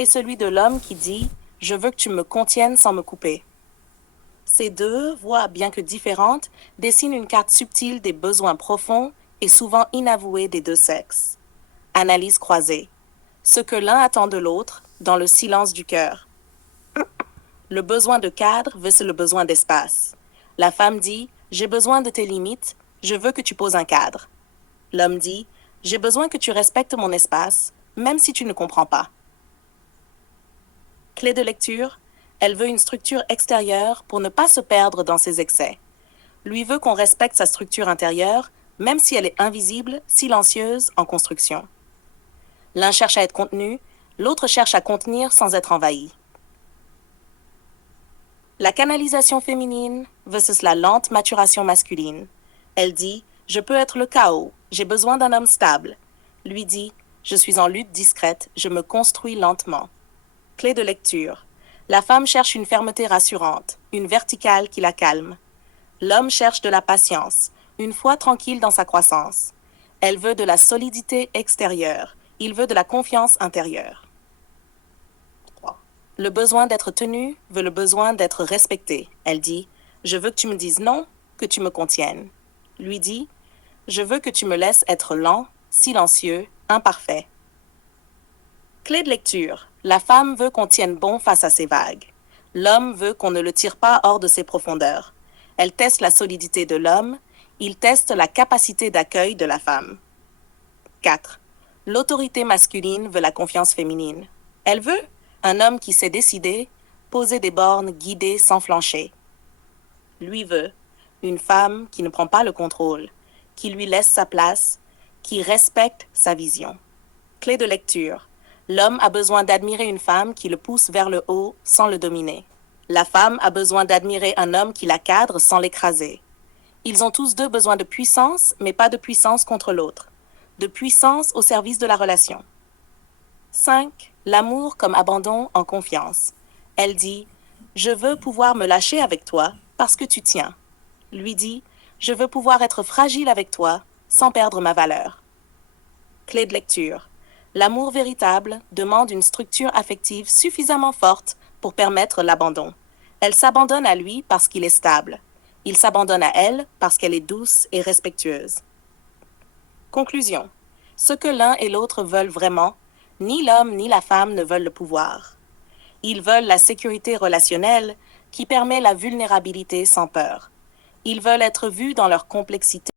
et celui de l'homme qui dit « Je veux que tu me contiennes sans me couper ». Ces deux voix, bien que différentes, dessinent une carte subtile des besoins profonds et souvent inavoués des deux sexes. Analyse croisée. Ce que l'un attend de l'autre dans le silence du cœur. Le besoin de cadre versus le besoin d'espace. La femme dit « J'ai besoin de tes limites, je veux que tu poses un cadre ». L'homme dit « J'ai besoin que tu respectes mon espace, même si tu ne comprends pas ». Clé de lecture, elle veut une structure extérieure pour ne pas se perdre dans ses excès. Lui veut qu'on respecte sa structure intérieure, même si elle est invisible, silencieuse, en construction. L'un cherche à être contenu, l'autre cherche à contenir sans être envahi. La canalisation féminine versus la lente maturation masculine. Elle dit « Je peux être le chaos, j'ai besoin d'un homme stable ». Lui dit « Je suis en lutte discrète, je me construis lentement ». Clé de lecture. La femme cherche une fermeté rassurante, une verticale qui la calme. L'homme cherche de la patience, une foi tranquille dans sa croissance. Elle veut de la solidité extérieure, il veut de la confiance intérieure. 3. Le besoin d'être tenu veut le besoin d'être respecté. Elle dit « Je veux que tu me dises non, que tu me contiennes ». Lui dit « Je veux que tu me laisses être lent, silencieux, imparfait ». Clé de lecture. La femme veut qu'on tienne bon face à ses vagues. L'homme veut qu'on ne le tire pas hors de ses profondeurs. Elle teste la solidité de l'homme, il teste la capacité d'accueil de la femme. 4. L'autorité masculine veut la confiance féminine. Elle veut un homme qui sait décider, poser des bornes, guider sans flancher. Lui veut une femme qui ne prend pas le contrôle, qui lui laisse sa place, qui respecte sa vision. Clé de lecture. L'homme a besoin d'admirer une femme qui le pousse vers le haut sans le dominer. La femme a besoin d'admirer un homme qui la cadre sans l'écraser. Ils ont tous deux besoin de puissance, mais pas de puissance contre l'autre. De puissance au service de la relation. 5. L'amour comme abandon en confiance. Elle dit « Je veux pouvoir me lâcher avec toi parce que tu tiens ». Lui dit « Je veux pouvoir être fragile avec toi sans perdre ma valeur ». Clé de lecture. L'amour véritable demande une structure affective suffisamment forte pour permettre l'abandon. Elle s'abandonne à lui parce qu'il est stable. Il s'abandonne à elle parce qu'elle est douce et respectueuse. Conclusion. Ce que l'un et l'autre veulent vraiment, ni l'homme ni la femme ne veulent le pouvoir. Ils veulent la sécurité relationnelle qui permet la vulnérabilité sans peur. Ils veulent être vus dans leur complexité.